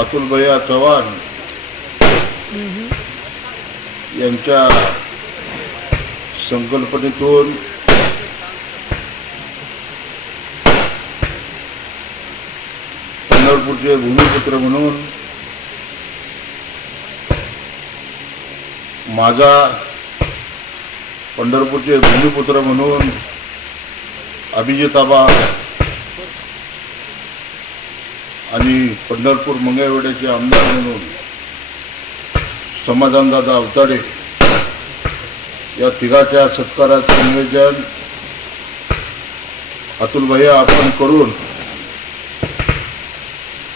अतुलभैया चव्हाण यांच्या संकल्पनेतून पंढरपूरचे भूमिपुत्र म्हणून माझा पंढरपूरचे भूमिपुत्र म्हणून अभिजिताबा आणि पंढरपूर मंगळवेड्याचे आमदार म्हणून समाधानदादा अवताडे या तिघाच्या सत्काराचं नियोजन अतुलभैया आपण करून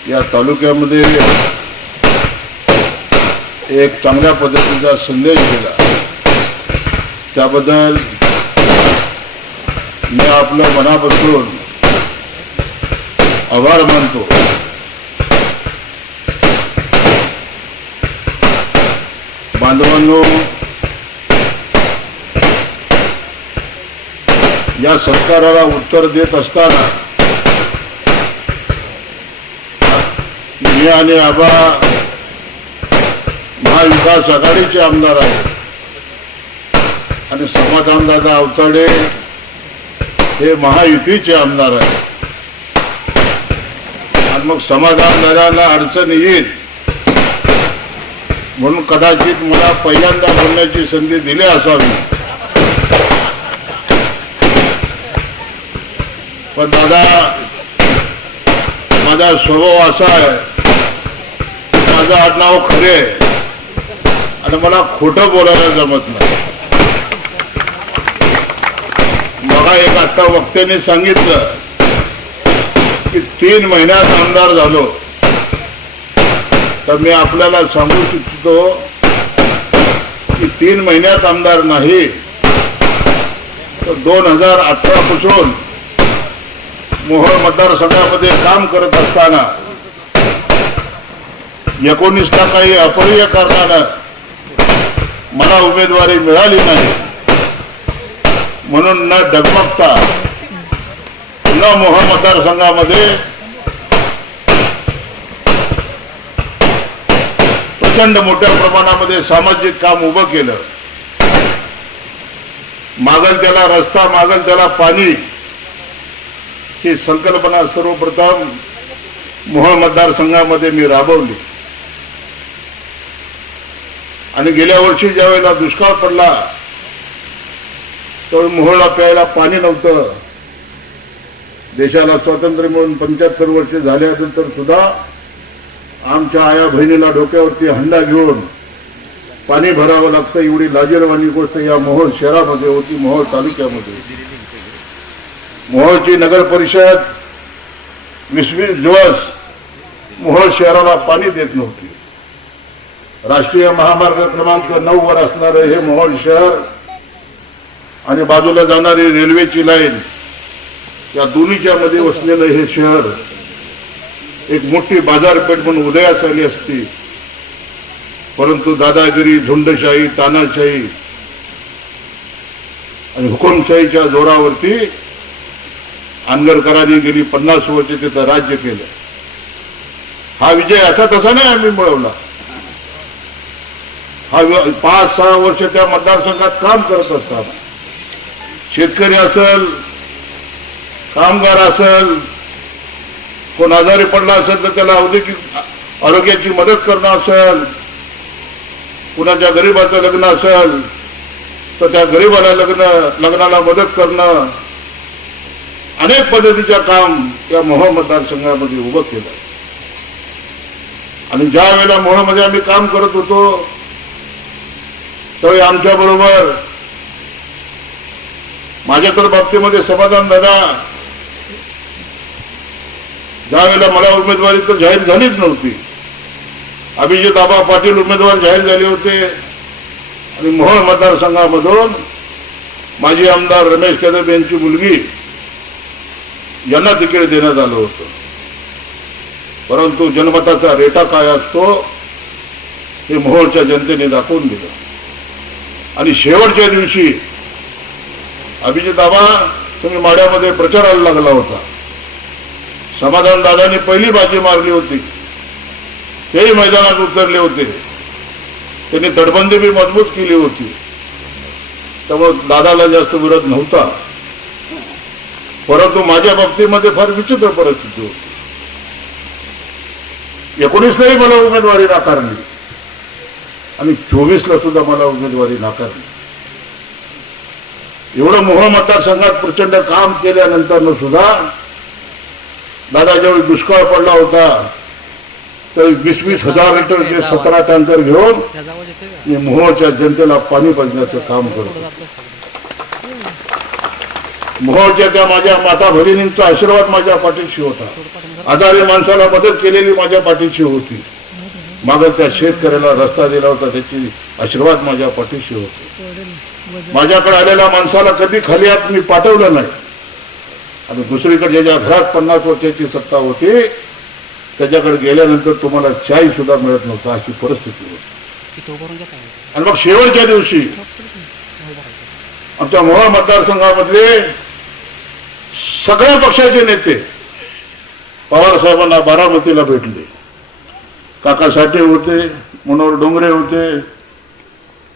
या तालुक्यामध्ये एक चांगल्या पद्धतीचा संदेश दिला. त्याबद्दल मी आपलं मनापासून आभार मानतो. बांधवांनो या सरकाराला उत्तर देत असताना मी आणि आबा महाविकास आघाडीचे आमदार आहेत. आणि समाधानदादा अवताडे हे महायुतीचे आमदार आहेत. आणि मग समाधानदादाला अडचण येईल. म्हणून कदाचित मला पहिल्यांदा बोलण्याची संधी दिली असावी. पण दादा माझा स्वभाव असा आहे माझं आडनाव खरे आणि मला खोटं बोलायला जमत नाही. मला एक आता वक्त्याने सांगितलं की तीन महिन्यात आमदार झालो. तर मी आपल्याला सांगू इच्छितो की तीन महिन्यात आमदार नाही तर दोन हजार अठरा पासून मोहोळ मतदारसंघामध्ये काम करत असताना एकोणीसला काही अपरिय कारणानं मला उमेदवारी मिळाली नाही. म्हणून न डगमगता न मोहोळ मतदारसंघामध्ये प्रचंड मोठ्या प्रमाणामध्ये सामाजिक काम उभं केलं. मागल त्याला रस्ता मागल त्याला पाणी ही संकल्पना सर्वप्रथम मोहोळ मतदारसंघामध्ये मी राबवली. आणि गेल्या वर्षी ज्या वेळेला दुष्काळ पडला त्यावेळी मोहोळला प्यायला पाणी नव्हतं. देशाला स्वातंत्र्य मिळून पंच्याहत्तर वर्षे झाल्यानंतर सुद्धा आमच्या आया बहिणीला डोक्यावरती हंडा घेऊन पाणी भरावं लागतं एवढी लाजीरवाणी गोष्ट या मोहोळ शहरामध्ये होती मोहोळ तालुक्यामध्ये. मोहोळची नगर परिषद वीस वीस दिवस मोहोळ शहराला पाणी देत नव्हती. राष्ट्रीय महामार्ग क्रमांक नऊ वर असणारं हे मोहोळ शहर आणि बाजूला जाणारी रेल्वेची लाईन या दोन्हीच्या मध्ये वसलेलं हे शहर एक मोठी बाजारपेठ म्हणून उदयास आली असती. परंतु दादागिरी झुंडशाही तानाशाही आणि हुकुमशाहीच्या जोरावरती आंगरकरांनी गेली पन्नास वर्ष तिथं राज्य केलं. हा विजय असा तसा नाही आम्ही मिळवला. हा पाच सहा वर्ष त्या मतदारसंघात काम करत असतात शेतकरी असेल कामगार असेल कोण आजारी पडला असेल तर त्याला औद्योगिक आरोग्याची मदत करणं असेल कुणाच्या गरीबाचं लग्न असेल तर त्या गरीबाला लग्न लग्नाला मदत करणं. अनेक पद्धतीच्या काम या मोह मतदारसंघामध्ये उभं केलं. आणि ज्या वेळेला मोहमध्ये आम्ही काम करत होतो त्यावेळी आमच्या बरोबर माझ्या तर बाबतीमध्ये समाधान दादा ज्या वेळेला मला उमेदवारी तर जाहीर झालीच नव्हती. अभिजित आबा पाटील उमेदवार जाहीर झाले होते. आणि मोहोळ मतदारसंघामधून माजी आमदार रमेश कदम यांची मुलगी यांना तिकीट देण्यात आलं होतं. परंतु जनमताचा रेटा काय असतो हे मोहोळच्या जनतेने दाखवून दिलं. आणि शेवटच्या दिवशी अभिजित आबा तुम्ही माड्यामध्ये प्रचाराला लागला होता. समाधान दादाने पहिली बाजी मारली होती. तेही मैदानात उतरले होते. त्यांनी तटबंदी बी मजबूत केली होती. त्यामुळे दादाला जास्त विरोध नव्हता. परंतु माझ्या बाबतीमध्ये फार विचित्र परिस्थिती होती. एकोणीसलाही मला उमेदवारी नाकारली. आणि चोवीसला सुद्धा मला उमेदवारी नाकारली. एवढं मोह मतदारसंघात प्रचंड काम केल्यानंतर सुद्धा दादा ज्यावेळी दुष्काळ पडला होता तर वीस वीस हजार लिटर जे सतरा टँकर घेऊन त्याचा मी मोहोळच्या जनतेला पाणी पाजण्याचं काम करतो. थोडं मोहोळच्या त्या माझ्या माता भगिनींचा आशीर्वाद माझ्या पाठीशी होता. आजारी माणसाला मदत केलेली माझ्या पाठीशी होती. मागं त्या शेतकऱ्याला रस्ता दिला होता त्याची आशीर्वाद माझ्या पाठीशी होते. माझ्याकडे आलेल्या माणसाला कधी खाली आत मी पाठवलं नाही. आणि दुसरीकडे ज्याच्या घरात पन्नास वर्षाची सत्ता होती त्याच्याकडे गेल्यानंतर तुम्हाला चाय सुद्धा मिळत नव्हता अशी परिस्थिती होती. आणि मग शेवटच्या दिवशी. आमच्या मोहोळ मतदारसंघामधले सगळ्या पक्षाचे नेते पवार साहेबांना बारामतीला भेटले काका साठे होते मनोहर डोंगरे होते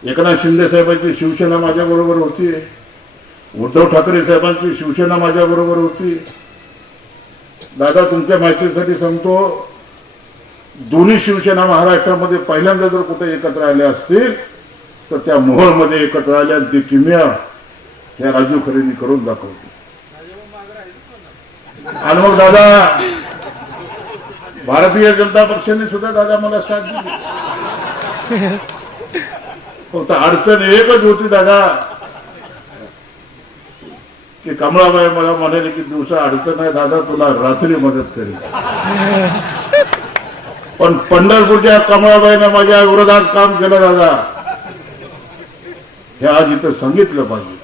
एकनाथ शिंदे साहेबांची शिवसेना माझ्या बरोबर होती उद्धव ठाकरे साहेबांची शिवसेना माझ्या बरोबर होती. दादा तुमच्या माहितीसाठी सांगतो दोन्ही शिवसेना महाराष्ट्रामध्ये पहिल्यांदा जर कुठे एकत्र आल्या असतील तर त्या मोहोळमध्ये एकत्र आल्या आणि ती किमया त्या राजू खरेदी करून दाखवते आणि मग दादा भारतीय जनता पक्षाने सुद्धा दादा मला साथ दिली. फक्त अडचण एकच होती दादा की कमळाबाई मला म्हणाले की दिवसा अडचण आहे दादा तुला रात्री मदत करेल पण पंढरपूरच्या कमळाबाईनं माझ्या विरोधात काम केलं दादा. हे आज इथं सांगितलं पाहिजे.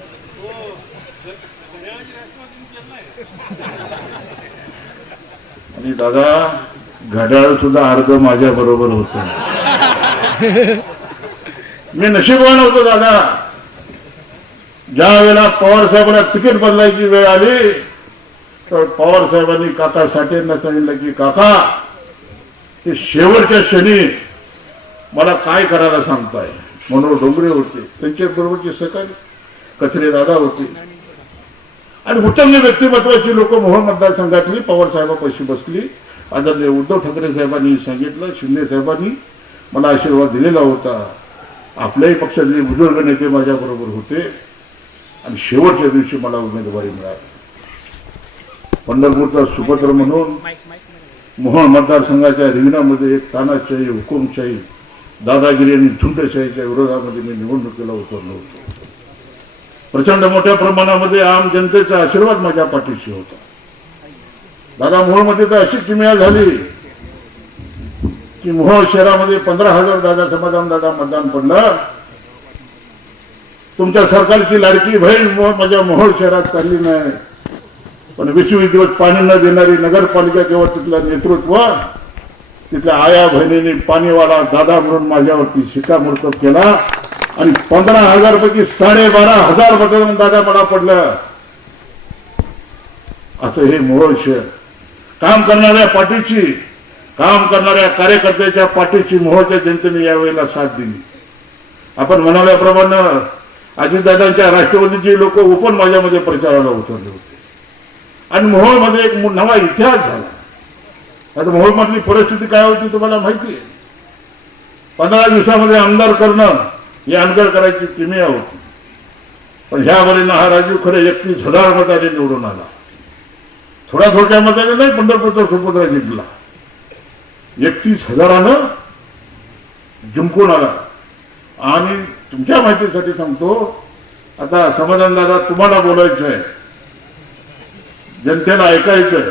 आणि दादा घड्याळ सुद्धा अर्ध माझ्या बरोबर होत. मी नशीबवान होतो दादा. ज्या वेळेला पवार साहेबांना तिकीट बदलायची वेळ आली तर पवार साहेबांनी काका साठेंना सांगितलं की काका ते शेवटच्या क्षणी मला काय करायला सांगताय? मनोहर डोंगरे होते. त्यांच्या बरोबरचे सकाळी कचरे दादा होते. आणि उत्तम व्यक्तिमत्वाची लोक मोहन मतदारसंघातली पवार साहेबापाशी बसली. आदरणीय उद्धव ठाकरे साहेबांनी सांगितलं शिंदे साहेबांनी मला आशीर्वाद दिलेला होता. आपल्याही पक्षातले बुजुर्ग नेते माझ्याबरोबर होते. आणि शेवटच्या दिवशी मला उमेदवारी मिळाली. पंढरपूरचा सुपत्र म्हणून मोहन मतदारसंघाच्या रिंगणामध्ये एक तानाशाही हुकुमशाही दादागिरी आणि झुंडशाहीच्या विरोधामध्ये मी निवडणुकीला उतरलो होतो. प्रचंड मोठ्या प्रमाणामध्ये आम जनतेचा आशीर्वाद माझ्या पाठीशी होता. दादा मोहोळमध्ये तर अशी किमया झाली की मोहोळ शहरामध्ये पंधरा हजार दादा समाधान दादा मतदान पडलं. तुमच्या सरकारची लाडकी बहीण माझ्या मोहोळ शहरात चालली नाही. पण वीस दिवस पाणी न देणारी नगरपालिका किंवा तिथलं नेतृत्व तिथल्या आया बहिणीने पाणीवाला दादा म्हणून माझ्यावरती शिक्कामोर्तब केला. आणि पंधरा हजार पैकी साडेबारा हजार मतदान दादा मला पडलं. असं हे मोहोळ शहर. काम करणाऱ्या पाठीची काम करणाऱ्या कार्यकर्त्याच्या पाठीची मोहोळच्या जनतेने यावेळेला साथ दिली. आपण म्हणाल्याप्रमाणे अजितदादांच्या राष्ट्रवादीचे लोक ओपन माझ्यामध्ये प्रचाराला उतरले होते. आणि मोहोळमध्ये एक नवा इतिहास झाला. आता मोहोळमधली परिस्थिती काय होती तुम्हाला माहिती आहे? पंधरा दिवसामध्ये आमदार करणं ही आमदार करायची किमिया होती. पण ह्या वरीनं हा राजीव खरे एकतीस हजार मताने निवडून आला. थोड्या थोड्या मताने नाही पंढरपूरचा सुपुत्र जिंकला. एकतीस हजारानं जिंकून आला. आणि तुमच्या माहितीसाठी सांगतो. आता समाधान दादा तुम्हाला बोलायचं आहे जनतेला ऐकायचं आहे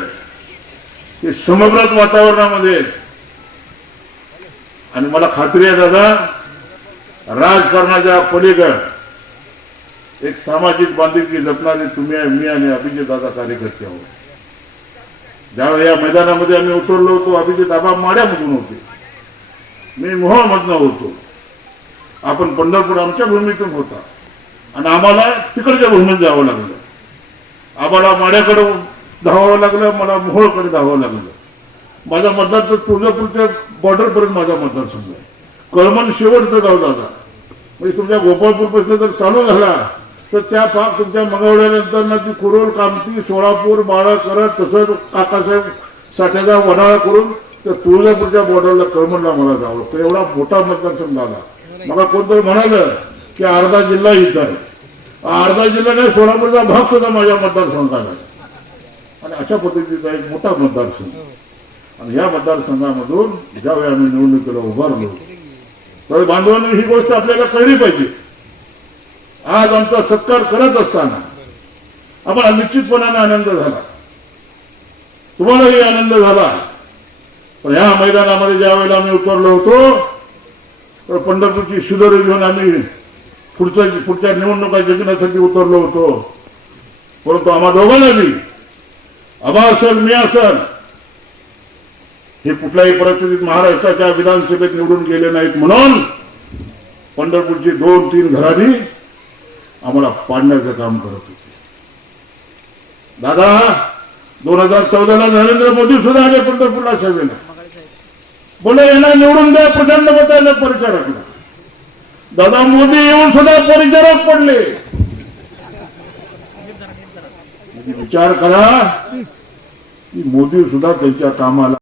की समग्रत वातावरणामध्ये. आणि मला खात्री आहे दादा राजकारणाच्या पलीकड एक सामाजिक बांधिलकी जपणारी तुम्ही आहे, मी आणि अभिजित दादा कार्यकर्ते आहोत. ज्यावेळी या मैदानामध्ये आम्ही उतरलो होतो अभिजित आबा माड्यामधून होते. मी मोहोळमधनं होतो. आपण पंढरपूर आमच्या भूमीतून होता. आणि आम्हाला तिकडच्या भूमीत जावं लागलं. आम्हाला माड्याकडं धावावं लागलं मला मोहोळकडे धावावं लागलं. माझा मतदार तर तुळजापूरच्या बॉर्डरपर्यंत माझा मतदारसंघ आहे. कळमन शेवटचं गाव दादा. म्हणजे तुमच्या गोपाळपूरपासून जर चालू झाला तर त्या पाक तुमच्या मंगळवड्यानंतर ना ती कुरोल कामती सोळापूर बाळा करत तसंच काकासाहेब साठ्याचा वडाळा करून त्या तुळजापूरच्या बॉर्डरला कळमनला मला जावं एवढा मोठा मतदारसंघ आला मला कोणतरी म्हणालं की अर्धा जिल्हा इथं. आहे अर्धा जिल्हा नाही सोलापूरचा भाग सुद्धा माझ्या मतदारसंघात आहे. आणि अशा पद्धतीचा एक मोठा मतदारसंघ. आणि या मतदारसंघामधून ज्यावेळी आम्ही निवडणुकीला उभारलो तर बांधवांनी ही गोष्ट आपल्याला कळली पाहिजे. आज आमचा सत्कार करत असताना आम्हाला निश्चितपणाने आनंद झाला. तुम्हालाही आनंद झाला. पण ह्या मैदानामध्ये ज्या वेळेला आम्ही उतरलो होतो तर पंढरपूरची शिदोरी घेऊन आम्ही पुढच्या पुढच्या निवडणुका जिंकण्यासाठी उतरलो होतो. परंतु आम्हा दोघांना बी आबा असल मी असेल हे कुठल्याही परिस्थितीत महाराष्ट्राच्या विधानसभेत निवडून गेले नाहीत म्हणून पंढरपूरची दोन तीन घरांनी आम्हाला पाडण्याचं काम करत होते. दादा दोन हजार चौदाला नरेंद्र मोदी सुद्धा आले पंढरपूरला सभेला. बोले यांना निवडून द्या प्रचंड मताने परिचारकला दादा मोदी येऊन सुद्धा परिचारक पडले. विचार करा की मोदी सुद्धा त्यांच्या कामाला